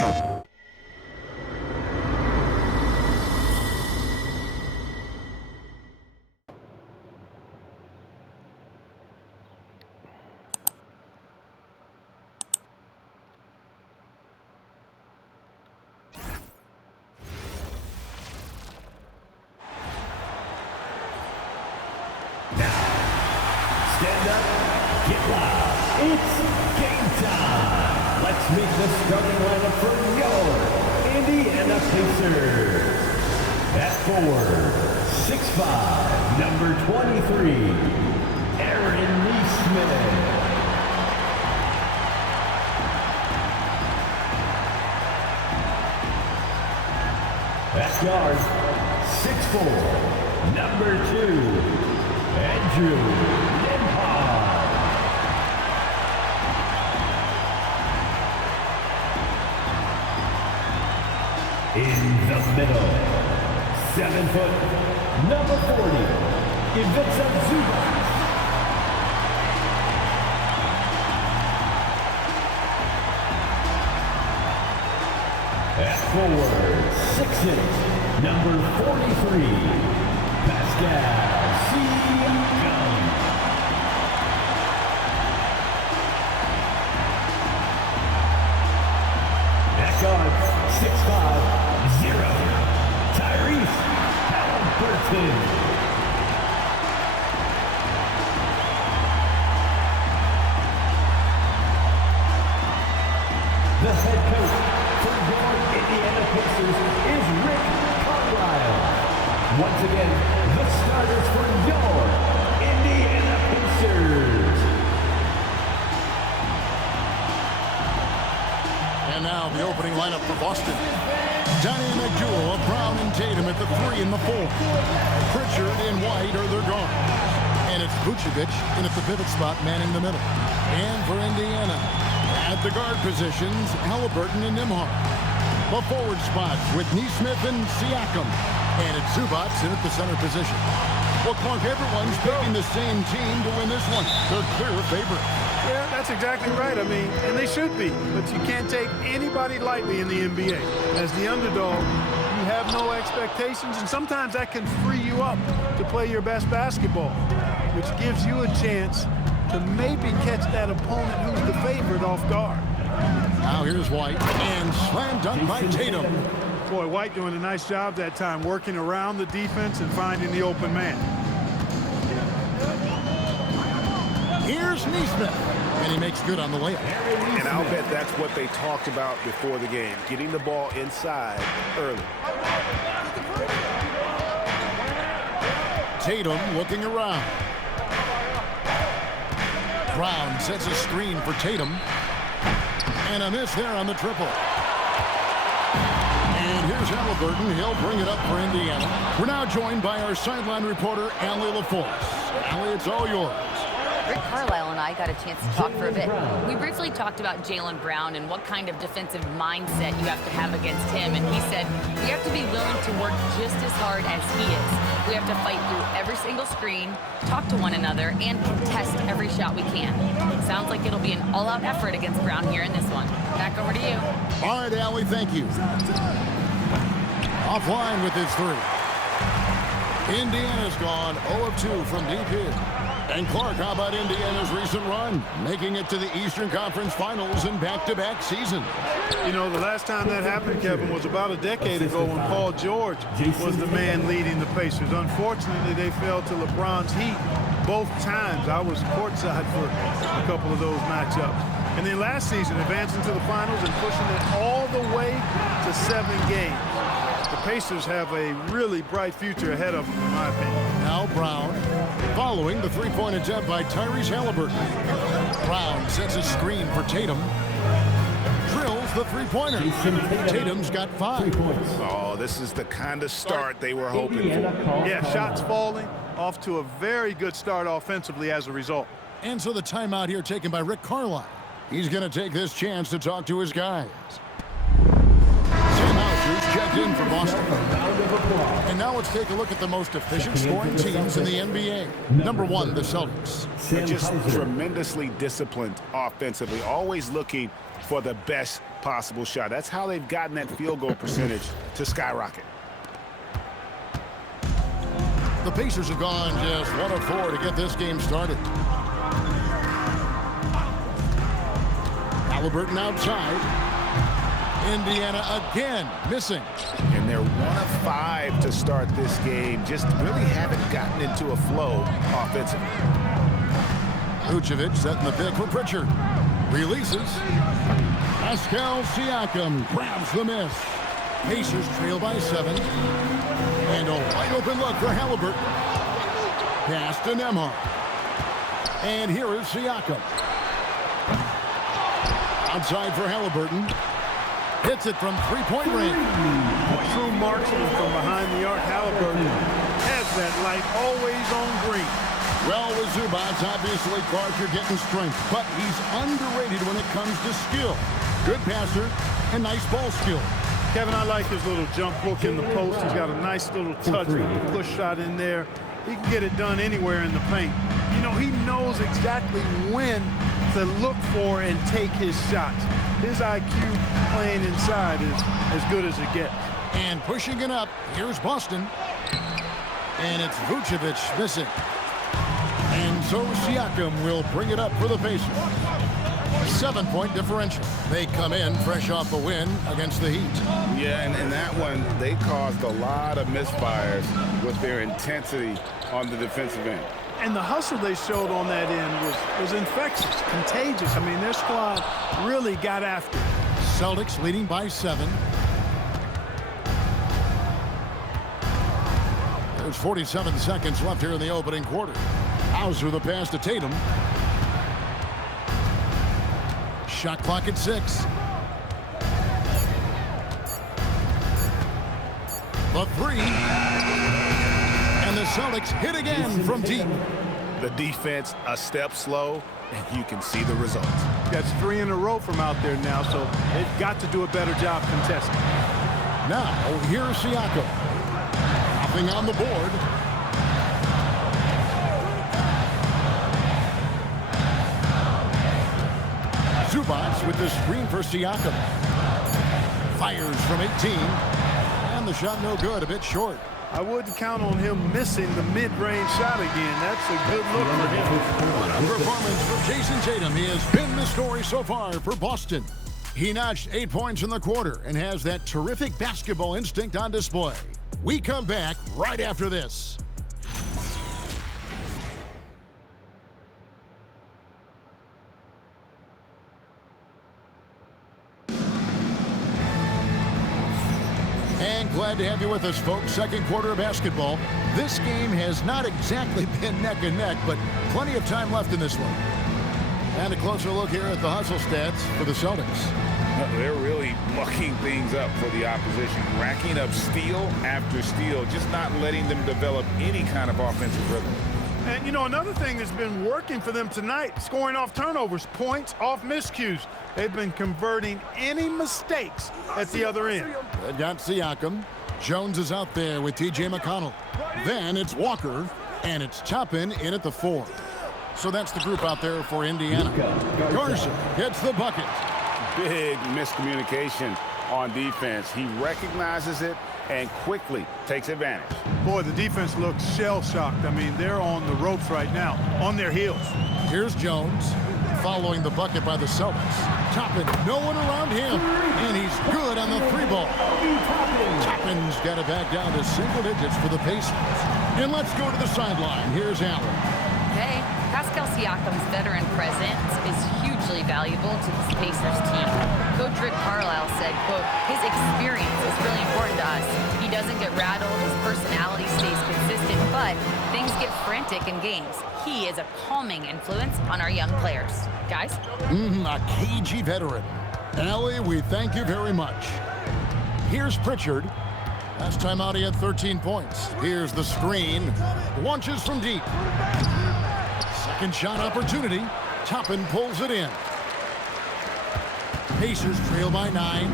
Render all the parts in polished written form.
Stand up, get loud. It's game time. Let's meet the starting lineup for your Indiana Pacers. At forward, 6'5", number 23, Aaron Neesmith. At guard, 6'4", number 2, Andrew. In the middle, 7 foot, number 40, Ivica Zubac. At forward, 6'6", number 43, Pascal Siakam. At guard, 6'5", 0, Tyrese Halliburton. The head coach for your Indiana Pacers is Rick Carlisle. Once again, the starters for your Indiana Pacers. And now the opening lineup for Boston. Dynamic duo of Brown and Tatum at the 3 and the 4. Pritchard and White are their guards. And it's Vucevic in at the pivot spot manning the middle. And for Indiana, at the guard positions, Halliburton and Nembhard. The forward spots with Neesmith and Siakam. And it's Zubac in at the center position. Well, Clark, everyone's picking the same team to win this one. They're clear favorite. Yeah, that's exactly right. I mean, and they should be. But you can't take anybody lightly in the NBA. As the underdog, you have no expectations, and sometimes that can free you up to play your best basketball, which gives you a chance to maybe catch that opponent who's the favorite off guard. Now here's White, and slam dunk by Tatum. Boy, White doing a nice job that time, working around the defense and finding the open man. Here's Neesmith, and he makes good on the layup. And I'll bet that's what they talked about before the game, getting the ball inside early. Tatum looking around. Brown sets a screen for Tatum. And a miss there on the triple. And here's Halliburton. He'll bring it up for Indiana. We're now joined by our sideline reporter, Allie LaForce. Allie, it's all yours. Rick Carlisle and I got a chance to talk for a bit. We briefly talked about Jaylen Brown and what kind of defensive mindset you have to have against him. And he said, we have to be willing to work just as hard as he is. We have to fight through every single screen, talk to one another, and contest every shot we can. Sounds like it'll be an all-out effort against Brown here in this one. Back over to you. All right, Allie, thank you. Offline with his 3. Indiana's gone 0 of 2 from deep here. And Clark, how about Indiana's recent run, making it to the Eastern Conference Finals in back-to-back seasons? You know, the last time that happened, Kevin, was about a decade ago when Paul George was the man leading the Pacers. Unfortunately, they fell to LeBron's Heat both times. I was courtside for a couple of those matchups. And then last season, advancing to the finals and pushing it all the way to 7 games. The Pacers have a really bright future ahead of them, in my opinion. Now Brown, following the three-point attempt by Tyrese Halliburton. Brown sets a screen for Tatum. Drills the three-pointer. Tatum's got 5. Oh, this is the kind of start they were hoping for. Yeah, shots falling, off to a very good start offensively as a result. And so the timeout here taken by Rick Carlisle. He's going to take this chance to talk to his guys. Checked in for Boston. And now let's take a look at the most efficient scoring teams in the NBA. Number 1, the Celtics. They're just tremendously disciplined offensively, always looking for the best possible shot. That's how they've gotten that field goal percentage to skyrocket. The Pacers have gone just 1 of 4 to get this game started. Halliburton outside. Indiana again missing. And they're 1 of 5 to start this game. Just really haven't gotten into a flow offensively. Vucevic setting the pick for Pritchard. Releases. Pascal Siakam grabs the miss. Pacers trail by 7. And a wide open look for Halliburton. Pass to Nembhard. And here is Siakam. Outside for Halliburton. Hits it from three-point range. A true marksman from behind the arc. Halliburton has that light always on green. Well, with Zubats, obviously Clark, you're getting strength, but he's underrated when it comes to skill. Good passer and nice ball skill. Kevin, I like his little jump hook in the post. He's got a nice little touch with the push shot in there. He can get it done anywhere in the paint. You know, he knows exactly when to look for and take his shots. His IQ playing inside is as good as it gets. And pushing it up, here's Boston. And it's Vucevic missing. And so Siakam will bring it up for the Pacers. 7-point differential. They come in fresh off the win against the Heat. Yeah, and in that one, they caused a lot of misfires with their intensity on the defensive end. And the hustle they showed on that end was infectious, contagious. I mean, their squad really got after it. Celtics leading by 7. There's 47 seconds left here in the opening quarter. Hauser the pass to Tatum. Shot clock at 6. The 3. And the Celtics hit again from deep. The defense a step slow, and you can see the results. That's 3 in a row from out there now, so they've got to do a better job contesting. Now, here's Siakam. Hopping on the board. Zubats with the screen for Siakam. Fires from 18. And the shot no good, a bit short. I wouldn't count on him missing the mid-range shot again. That's a good look for him. What a performance from Jason Tatum. He has been the story so far for Boston. He notched 8 points in the quarter and has that terrific basketball instinct on display. We come back right after this. And glad to have you with us, folks. Second quarter of basketball. This game has not exactly been neck and neck, but plenty of time left in this one. And a closer look here at the hustle stats for the Celtics. They're really mucking things up for the opposition, racking up steal after steal, just not letting them develop any kind of offensive rhythm. And, you know, another thing that's been working for them tonight, scoring off turnovers, points off miscues. They've been converting any mistakes at the other end. They got Siakam. Jones is out there with T.J. McConnell. Then it's Walker, and it's Toppin in at the 4. So that's the group out there for Indiana. Garza hits the bucket. Big miscommunication on defense. He recognizes it and quickly takes advantage. Boy, the defense looks shell-shocked. I mean, they're on the ropes right now, on their heels. Here's Jones, following the bucket by the Celtics. Toppin, no one around him, and he's good on the 3-ball. Toppin's got it back down to single digits for the Pacers. And let's go to the sideline. Here's Allen. Hey, Pascal Siakam's veteran presence is hugely valuable to this Pacers team. Coach Rick Carlisle said, quote, his experience is really important to us. He doesn't get rattled, his personality stays consistent, but things get frantic in games. He is a calming influence on our young players. Guys? A cagey veteran. Allie, we thank you very much. Here's Pritchard. Last time out he had 13 points. Here's the screen. Launches from deep. Second shot opportunity. Toppin pulls it in. Pacers trail by 9.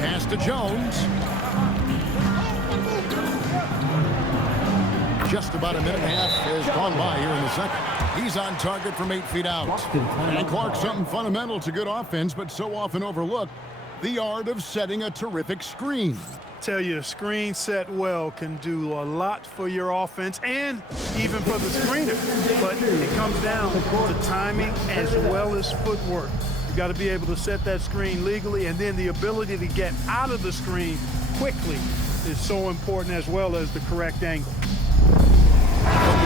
Pass to Jones. Just about a minute and a half has gone by here in the second. He's on target from 8 feet out. And Clark, something fundamental to good offense, but so often overlooked. the art of setting a terrific screen. Tell you, a screen set well can do a lot for your offense and even for the screener. But it comes down to timing as well as footwork. You got to be able to set that screen legally, and then the ability to get out of the screen quickly is so important, as well as the correct angle. The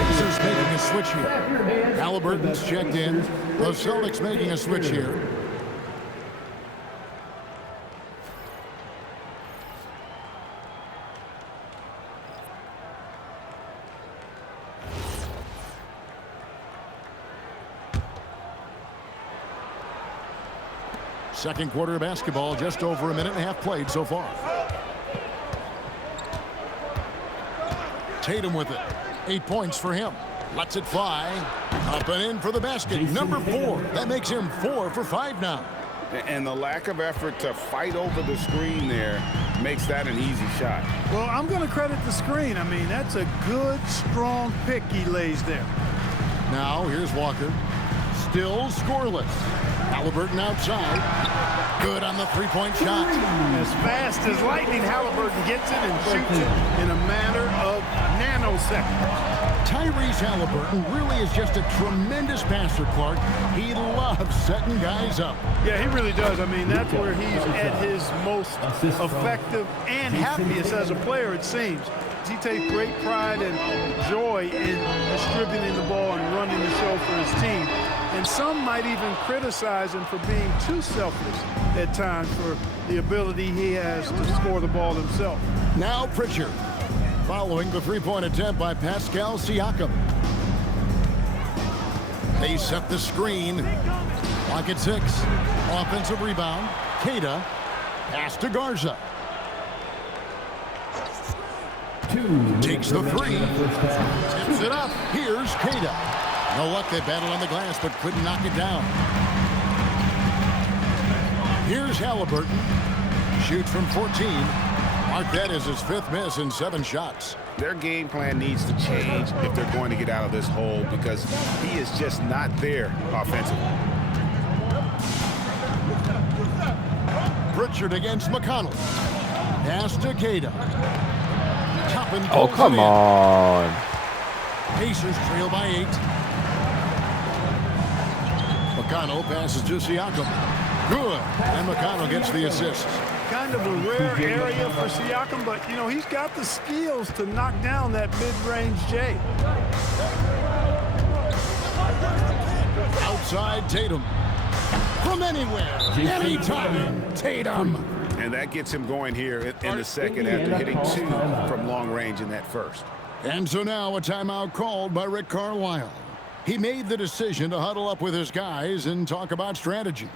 Pacers making a switch here. Halliburton's checked in. The Celtics making a switch here. Second quarter of basketball, just over a minute and a half played so far. Tatum with it. 8 points for him. Lets it fly. Up and in for the basket. Number 4. That makes him 4 for 5 now. And the lack of effort to fight over the screen there makes that an easy shot. Well, I'm going to credit the screen. I mean, that's a good, strong pick he lays there. Now, here's Walker. Still scoreless. Halliburton outside. Good on the three-point shot. As fast as lightning, Halliburton gets it and shoots it in a matter of nanoseconds. Tyrese Halliburton really is just a tremendous passer, Clark. He loves setting guys up. Yeah, he really does. I mean, that's where he's at his most effective and happiest as a player, it seems. He takes great pride and joy in distributing the ball and running the show for his team. And some might even criticize him for being too selfless at times for the ability he has to score the ball himself. Now Pritchard, following the three-point attempt by Pascal Siakam. They set the screen. Clock at 6. Offensive rebound. Queta. Pass to Garza. Takes the 3. Tips it up. Here's Queta. No luck. They battled on the glass, but couldn't knock it down. Here's Halliburton. Shoots from 14. Mark that as his 5th miss in 7 shots. Their game plan needs to change if they're going to get out of this hole, because he is just not there offensively. Pritchard against McConnell. Pass to Queta. Oh, come on. Pacers trail by 8. McConnell passes to Siakam. Good. And McConnell gets the assist. Kind of a rare area for Siakam, but, you know, he's got the skills to knock down that mid-range J. Outside Tatum. From anywhere. Anytime. Tatum. And that gets him going here in the second after hitting 2 from long range in that first. And so now a timeout called by Rick Carlisle. He made the decision to huddle up with his guys and talk about strategy.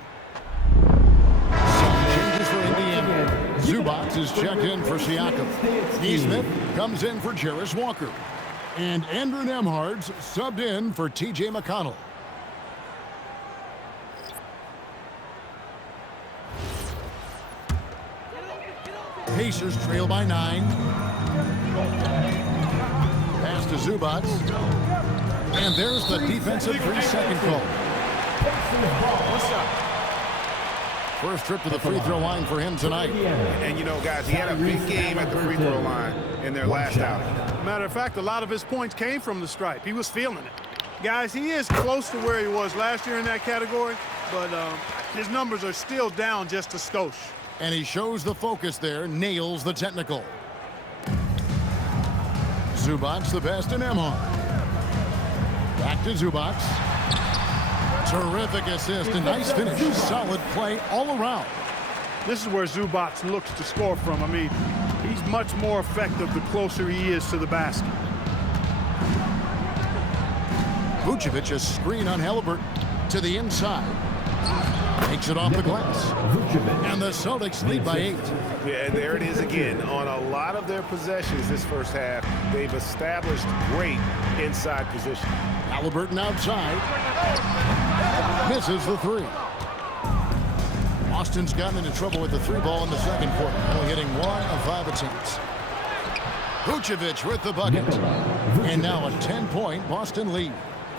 Some changes for Indiana. Zubac is checked in for Siakam. Neesmith comes in for Jarris Walker. And Andrew Nembhard's subbed in for T.J. McConnell. Pacers trail by 9. Pass to Zubac. And there's the defensive 3-second call. First trip to the free throw line for him tonight. And, you know, guys, he had a big game at the free throw line in their last outing. Matter of fact, a lot of his points came from the stripe. He was feeling it. Guys, he is close to where he was last year in that category, but his numbers are still down just a skosh. And he shows the focus there, nails the technical. Zubac the best in Nembhard. Back to Zubac. Terrific assist and nice finish. Solid play all around. This is where Zubac looks to score from. I mean, he's much more effective the closer he is to the basket. Vucevic a screen on Halliburton to the inside. Takes it off the glass. And the Celtics lead by 8. Yeah, there it is again. On a lot of their possessions this first half, they've established great inside position. Halliburton outside. Misses the 3. Austin's gotten into trouble with the 3 ball in the second quarter. Only hitting 1 of 5 attempts. Vucevic with the bucket. And now a 10-point Boston lead.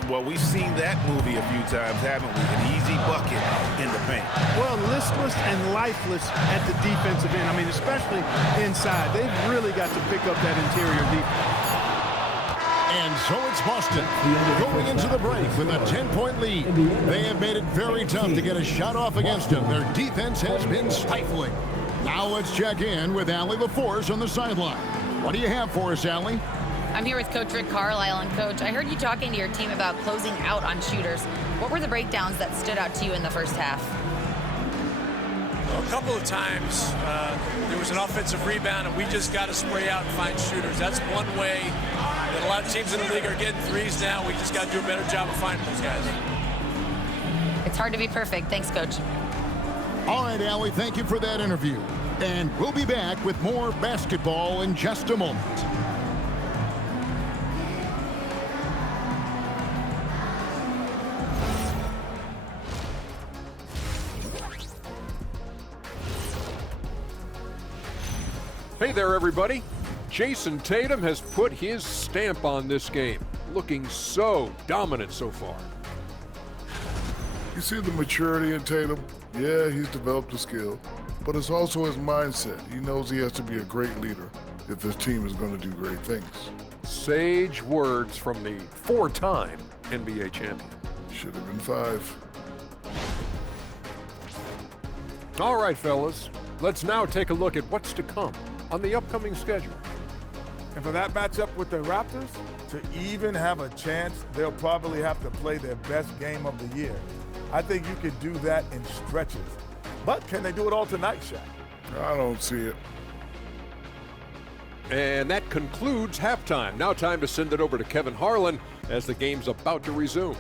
Well, we've seen that movie a few times, haven't we? An easy bucket in the paint. Well, listless and lifeless at the defensive end. I mean, especially inside. They've really got to pick up that interior defense. And so it's Boston going into the break with a 10-point lead. They have made it very tough to get a shot off against them. Their defense has been stifling. Now let's check in with Allie LaForce on the sideline. What do you have for us, Allie? I'm here with Coach Rick Carlisle. And Coach, I heard you talking to your team about closing out on shooters. What were the breakdowns that stood out to you in the first half? A couple of times there was an offensive rebound and we just got to spray out and find shooters. That's one way that a lot of teams in the league are getting threes now. We just got to do a better job of finding those guys. It's hard to be perfect. Thanks, Coach. All right, Allie, thank you for that interview. And we'll be back with more basketball in just a moment. Hey there, everybody. Jason Tatum has put his stamp on this game, looking so dominant so far. You see the maturity in Tatum? Yeah, he's developed the skill, but it's also his mindset. He knows he has to be a great leader if his team is going to do great things. Sage words from the four-time NBA champion. Should have been 5. All right, fellas, let's now take a look at what's to come on the upcoming schedule. And for that matchup with the Raptors, to even have a chance, they'll probably have to play their best game of the year. I think you could do that in stretches. But can they do it all tonight, Shaq? I don't see it. And that concludes halftime. Now time to send it over to Kevin Harlan as the game's about to resume.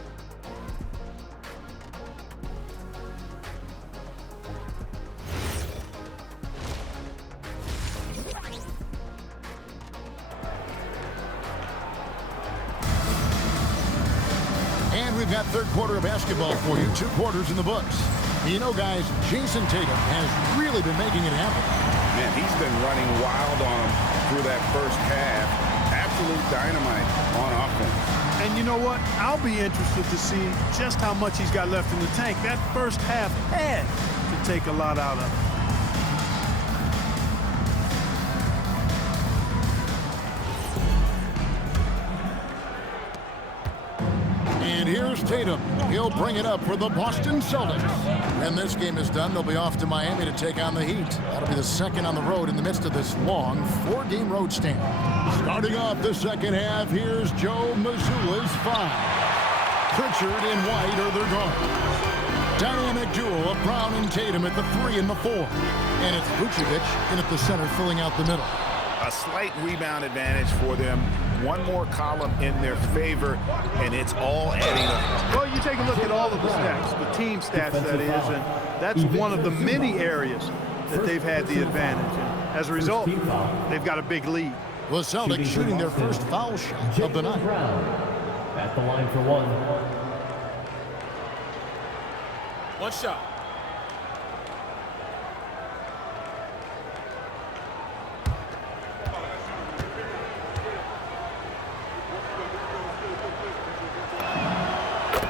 And we've got third quarter of basketball for you. 2 quarters in the books. You know, guys, Jason Tatum has really been making it happen. Man, he's been running wild on him through that first half. Absolute dynamite on offense. And you know what? I'll be interested to see just how much he's got left in the tank. That first half had to take a lot out of him. And here's Tatum. He'll bring it up for the Boston Celtics. When this game is done, they'll be off to Miami to take on the Heat. That'll be the second on the road in the midst of this long 4-game road stand. Starting off the second half, here's Joe Mazzulla's 5. Pritchard and White are their guards. Dynamic duo of Brown and Tatum at the 3 and the 4. And it's Vucevic in at the center, filling out the middle. A slight rebound advantage for them. One more column in their favor, and it's all adding up. Well, you take a look at all of the stats, the team stats, that is, and that's one of the many areas that they've had the advantage. And as a result, they've got a big lead. The Celtics shooting their first foul shot of the night. At the line for 1. One shot.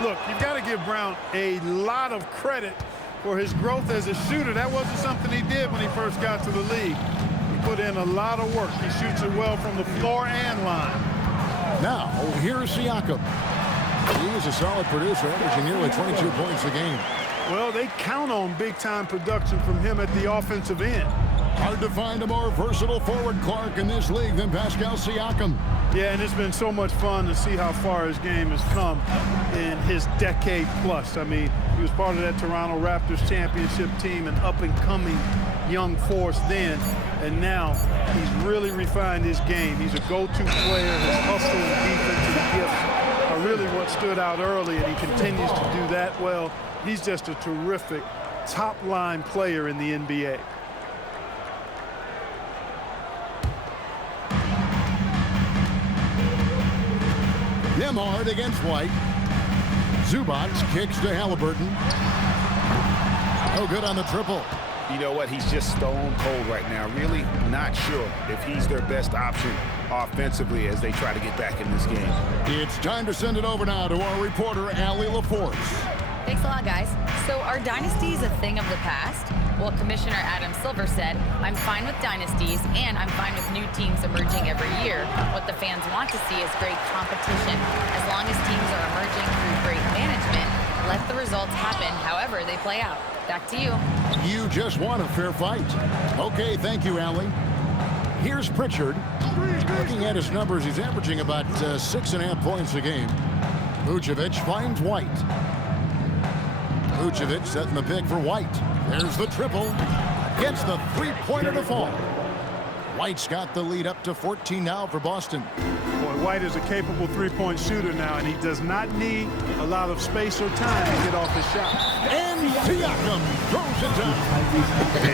Look, you've got to give Brown a lot of credit for his growth as a shooter. That wasn't something he did when he first got to the league. He put in a lot of work. He shoots it well from the floor and line. Now, here's Siakam. He is a solid producer, averaging nearly 22 points a game. Well, they count on big-time production from him at the offensive end. Hard to find a more versatile forward, Clark, in this league than Pascal Siakam. Yeah, and it's been so much fun to see how far his game has come in his decade plus. I mean, he was part of that Toronto Raptors championship team, an up-and-coming young force then, and now he's really refined his game. He's a go-to player. His hustle and defensive gifts are really what stood out early, and he continues to do that well. He's just a terrific top-line player in the NBA. Nembhard against White. Zubac kicks to Halliburton. No good on the triple. You know what? He's just stone cold right now. Really not sure if he's their best option offensively as they try to get back in this game. It's time to send it over now to our reporter, Allie LaForce. Thanks a lot, guys. So are dynasties a thing of the past? Well, Commissioner Adam Silver said, I'm fine with dynasties and I'm fine with new teams emerging every year. What the fans want to see is great competition. As long as teams are emerging through great management, let the results happen however they play out. Back to you. You just want a fair fight. Okay, thank you, Allie. Here's Pritchard. Looking at his numbers, he's averaging about 6.5 points a game. Vucevic finds White. Vucevic setting the pick for White. There's the triple. Gets the three-pointer to fall. White's got the lead up to 14 now for Boston. Boy, White is a capable three-point shooter now, and he does not need a lot of space or time to get off his shot. And Siakam throws it down.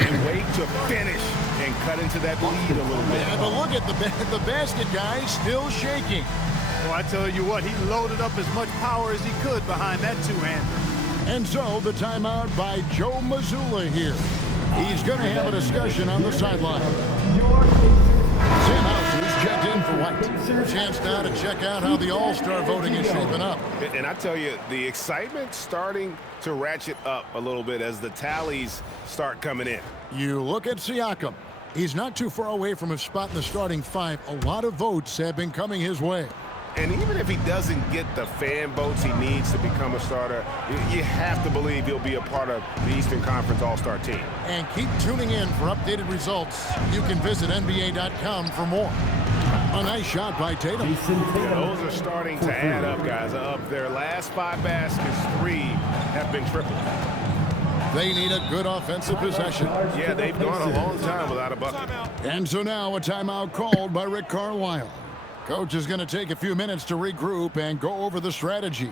And wait to finish and cut into that lead a little bit. Yeah, but look at the basket guy still shaking. Well, I tell you what, he loaded up as much power as he could behind that two-hander. And so the timeout by Joe Mazzulla here. He's going to have a discussion on the sideline. Sam House is checked in for White. Chance now to check out how the All-Star voting is shaping up. And I tell you, the excitement's starting to ratchet up a little bit as the tallies start coming in. You look at Siakam. He's not too far away from his spot in the starting five. A lot of votes have been coming his way. And even if he doesn't get the fan votes he needs to become a starter, you have to believe he'll be a part of the Eastern Conference All-Star team. And keep tuning in for updated results. You can visit NBA.com for more. A nice shot by Tatum. Yeah, those are starting to add up, guys. Of their last 5 baskets, 3 have been triple. They need a good offensive possession. Yeah, they've gone a long time without a bucket. And so now a timeout called by Rick Carlisle. Coach is going to take a few minutes to regroup and go over the strategy.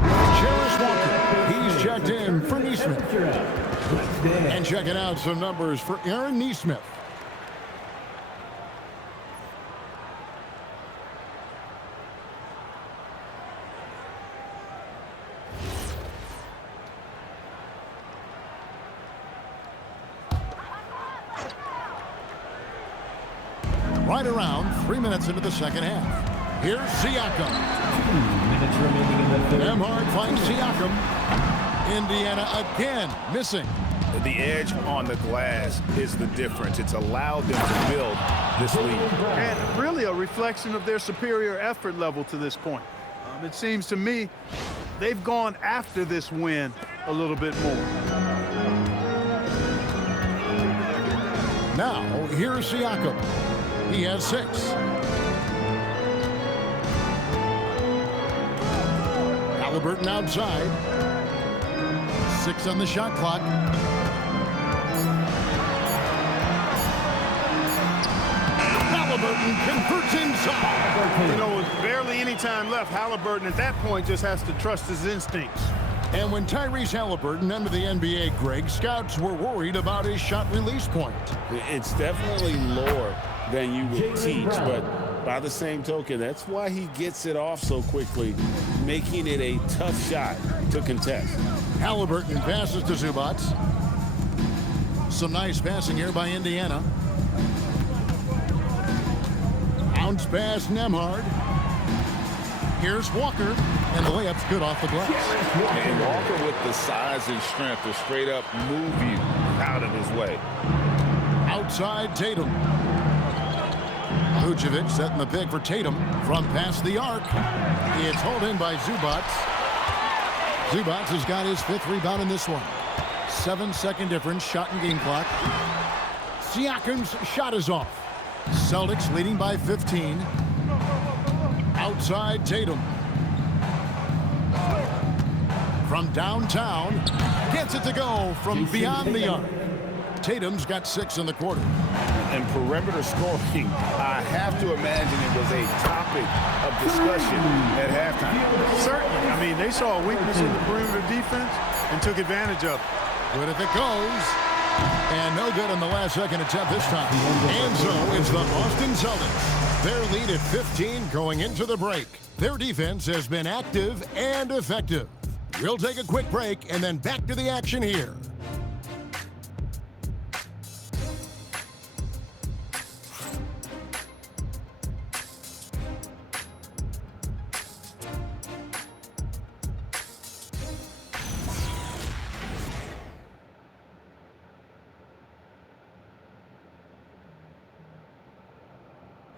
Jarris Walker, he's checked in for Neesmith. And checking out some numbers for Aaron Neesmith. Right around 3 minutes into the second half. Here's Siakam. 2 minutes remaining in the third. Nembhard finds Siakam. Indiana again missing. The edge on the glass is the difference. It's allowed them to build this lead. And really a reflection of their superior effort level to this point. It seems to me they've gone after this win a little bit more. Now, here's Siakam. He has 6. Halliburton outside. 6 on the shot clock. Halliburton converts inside. You know, with barely any time left, Halliburton at that point just has to trust his instincts. And when Tyrese Halliburton entered the NBA, Greg, scouts were worried about his shot release point. It's definitely lower than you would teach, but by the same token, that's why he gets it off so quickly, making it a tough shot to contest. Halliburton passes to Zubac. Some nice passing here by Indiana. Bounce pass Nembhard. Here's Walker, and the layup's good off the glass. And Walker with the size and strength to straight up move you out of his way. Outside Tatum. Vucevic setting the pick for Tatum from past the arc. It's hauled in by Zubac. Zubac has got his 5th rebound in this one. 7-second difference, shot and game clock. Siakam's shot is off. Celtics leading by 15. Outside Tatum. From downtown, gets it to go from beyond the arc. Tatum's got 6 in the quarter. And perimeter scoring, I have to imagine it was a topic of discussion at halftime. Certainly. I mean, they saw a weakness in the perimeter defense and took advantage of it. Good if it goes. And no good on the last second attempt this time. And so it's the Boston Celtics. Their lead at 15 going into the break. Their defense has been active and effective. We'll take a quick break and then back to the action here.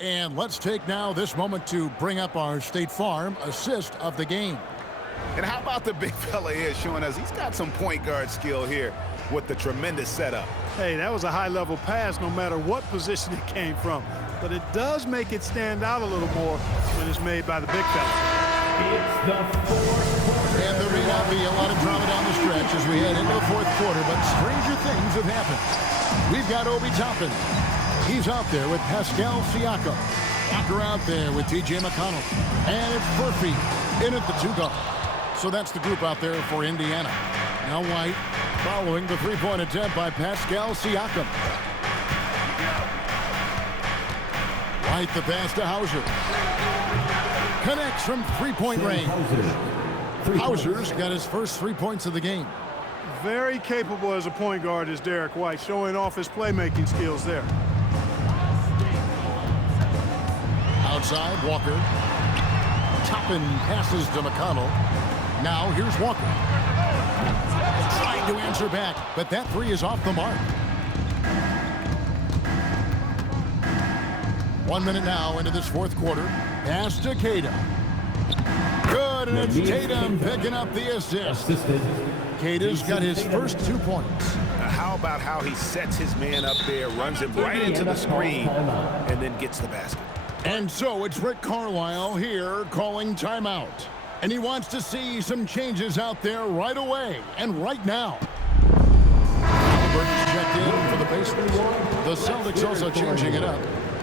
And let's take now this moment to bring up our State Farm assist of the game. And how about the big fella here showing us he's got some point guard skill here with the tremendous setup. Hey, that was a high-level pass no matter what position it came from. But it does make it stand out a little more when it's made by the big fella. It's the fourth quarter. And there may not be a lot of drama down the stretch as we head into the fourth quarter, but stranger things have happened. We've got Obi Toppin. He's out there with Pascal Siakam. Walker out there with T.J. McConnell. And it's Murphy in at the 2 guard. So that's the group out there for Indiana. Now White following the three-point attempt by Pascal Siakam. White the pass to Hauser. Connects from three-point range. Hauser's got his first 3 points of the game. Very capable as a point guard is Derek White, showing off his playmaking skills there. Outside, Walker. Toppin passes to McConnell. Now here's Walker. Trying to answer back, but that three is off the mark. 1 minute now into this fourth quarter. Pass to Tatum. Good, and it's Tatum picking up the assist. Tatum's got his first 2 points. Now how about how he sets his man up there, runs him right into the screen, and then gets the basket. And so it's Rick Carlisle here calling timeout. And he wants to see some changes out there right away and right now. Halliburton's checked in for the Pacers. The Celtics also changing it up.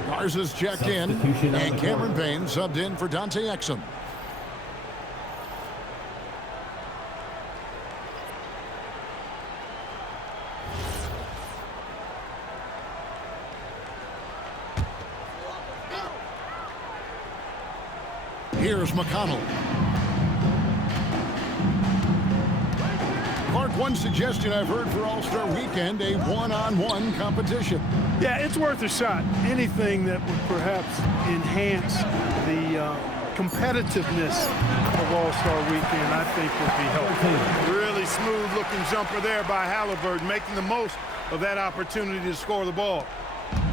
Garza's checked in, and Cameron Payne subbed in for Dante Exum. Here's McConnell. Clark, one suggestion I've heard for All-Star Weekend, a one-on-one competition. Yeah, it's worth a shot. Anything that would perhaps enhance the competitiveness of All-Star Weekend, I think would be helpful. Really smooth-looking jumper there by Halliburton, making the most of that opportunity to score the ball.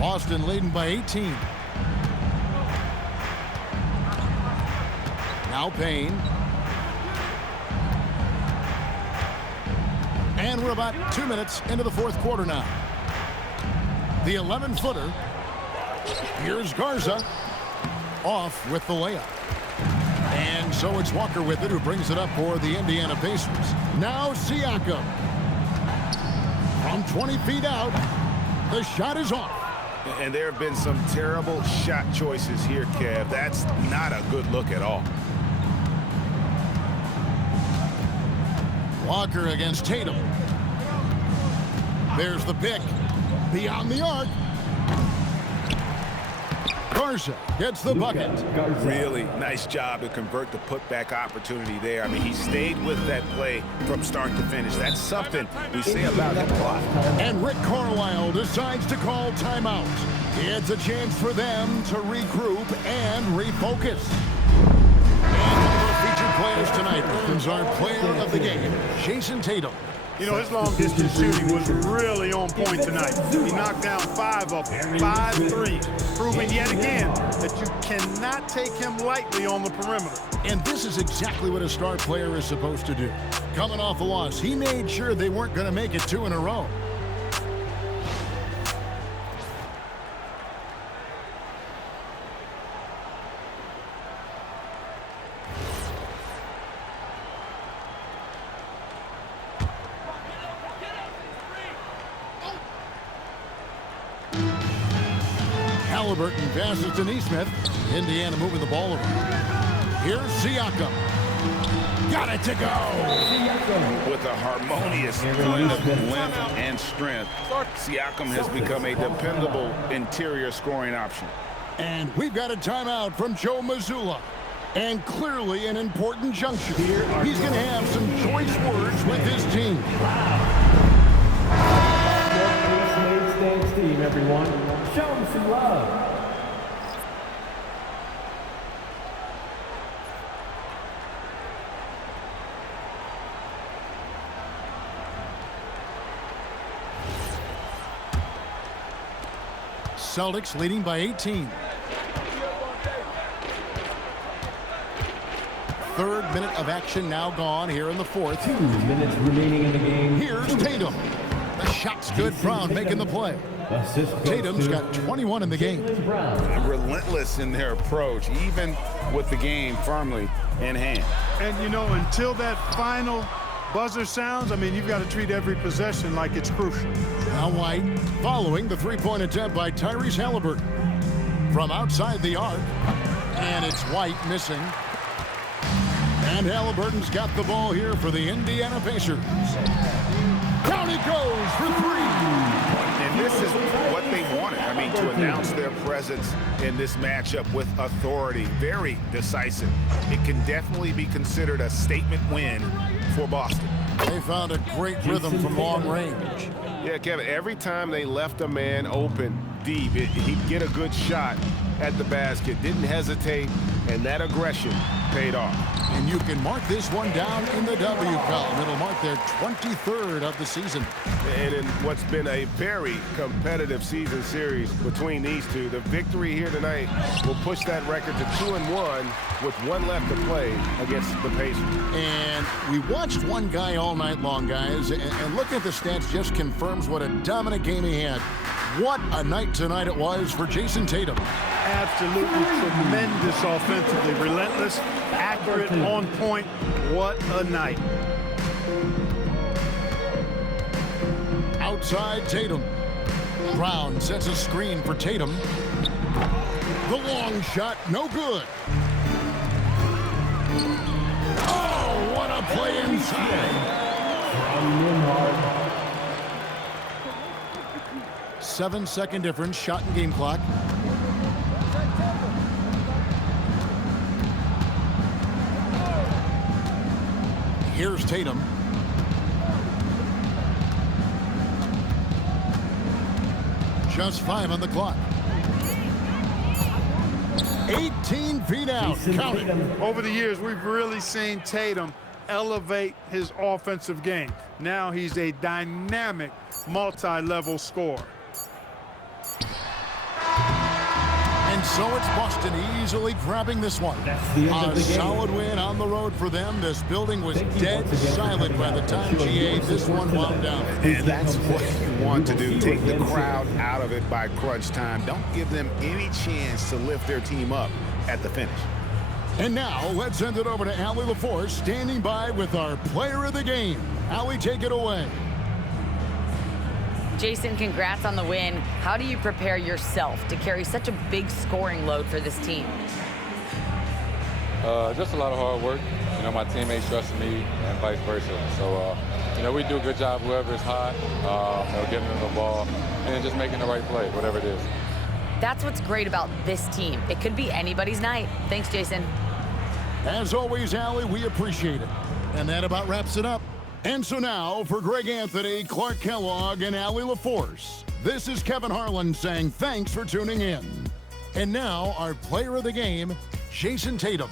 Boston leading by 18. Now Payne. And we're about 2 minutes into the fourth quarter now. The 11-footer. Here's Garza. Off with the layup. And so it's Walker with it, who brings it up for the Indiana Pacers. Now Siakam. From 20 feet out. The shot is off. And there have been some terrible shot choices here, Kev. That's not a good look at all. Walker against Tatum. There's the pick. Beyond the arc. Garza gets the bucket. Really nice job to convert the putback opportunity there. I mean, he stayed with that play from start to finish. That's something we say about him a lot. And Rick Carlisle decides to call timeout. It's a chance for them to regroup and refocus. And one of our featured players tonight earns our player of the game, Jason Tatum. You know, his long-distance shooting was really on point tonight. He knocked down 5 of them, 5 threes, proving yet again that you cannot take him lightly on the perimeter. And this is exactly what a star player is supposed to do. Coming off a loss, he made sure they weren't going to make it 2 in a row. Halliburton passes to Neesmith. Indiana moving the ball over. Here's Siakam. Got it to go. With a harmonious blend of length and strength, Siakam has become a dependable interior scoring option. And we've got a timeout from Joe Mazzulla. And clearly an important juncture. He's going to have some choice words with his team. Dance team, everyone. Show them some love. Celtics leading by 18. third minute of action now gone here in the fourth. 2 minutes remaining in the game. Here's Tatum. The shot's good. Brown making the play. Tatum's got 21 in the game. Relentless in their approach, even with the game firmly in hand. And, you know, until that final buzzer sounds, I mean, you've got to treat every possession like it's crucial. Now White following the three-point attempt by Tyrese Halliburton. From outside the arc, and it's White missing. And Halliburton's got the ball here for the Indiana Pacers. Down he goes for three. And this is what they wanted. I mean, to announce their presence in this matchup with authority, very decisive. It can definitely be considered a statement win for Boston. They found a great rhythm from long range. Yeah, Kevin, every time they left a man open deep, he'd get a good shot at the basket. Didn't hesitate, and that aggression paid off. And you can mark this one down in the W column. It'll mark their 23rd of the season. And in what's been a very competitive season series between these two, the victory here tonight will push that record to 2-1 with one left to play against the Pacers. And we watched one guy all night long, guys, and looking at the stats just confirms what a dominant game he had. What a night tonight it was for Jason Tatum. Absolutely tremendous offensively. Relentless, accurate, on point. What a night. Outside Tatum. Brown sets a screen for Tatum. The long shot, no good. Oh, what a play inside. 7-second difference, shot and game clock. Here's Tatum. Just 5 on the clock. 18 feet out. Count it. Over the years, we've really seen Tatum elevate his offensive game. Now he's a dynamic, multi-level scorer. And so it's Boston easily grabbing this one. A solid win on the road for them. This building was dead silent by the time GA this one wound down. And that's what you want to do. Take the crowd out of it by crunch time. Don't give them any chance to lift their team up at the finish. And now let's send it over to Allie LaForce standing by with our player of the game. Allie, take it away. Jason, congrats on the win. How do you prepare yourself to carry such a big scoring load for this team? Just a lot of hard work. You know, my teammates trusting me and vice versa. So, you know, we do a good job, whoever is hot, getting them the ball and just making the right play, whatever it is. That's what's great about this team. It could be anybody's night. Thanks, Jason. As always, Allie, we appreciate it. And that about wraps it up. And so now, for Greg Anthony, Clark Kellogg, and Allie LaForce, this is Kevin Harlan saying thanks for tuning in. And now, our player of the game, Jason Tatum.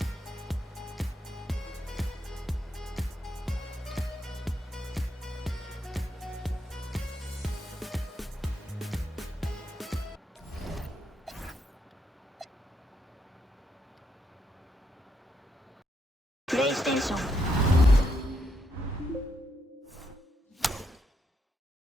PlayStation